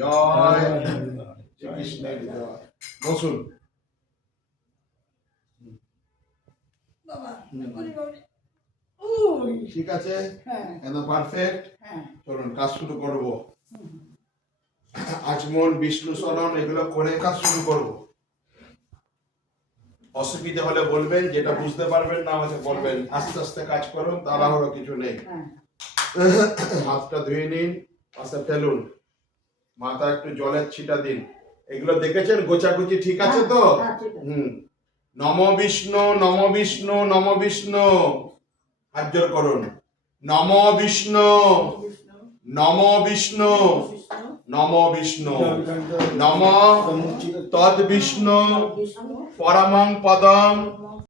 জয় শ্রীকৃষ্ণের জয়। বসুন। ঠিক আছে, একদম পারফেক্ট। চলুন কাজ শুরু করব। আচমন, বিষ্ণু স্মরণ এগুলো করে কাজ শুরু করব। অসুবিধা হলে বলবেন, যেটা বুঝতে পারবেন না আমাকে বলবেন। আস্তে আস্তে কাজ করুন, তাড়াহুড়ো কিছু নেই। হাতটা ধুয়ে নিন, পাশে ফেলুন, মাথা একটু জলের ছিটা দিন। এগুলো দেখেছেন গোছাগুছি ঠিক আছে তো? নম বিষ্ণু, নম বিষ্ণু, নম বিষ্ণু। হাত জোর করুন। নম বিষ্ণু, নম বিষ্ণু, নম বিষ্ণু, নম তদ বিষ্ণু পরমং পদম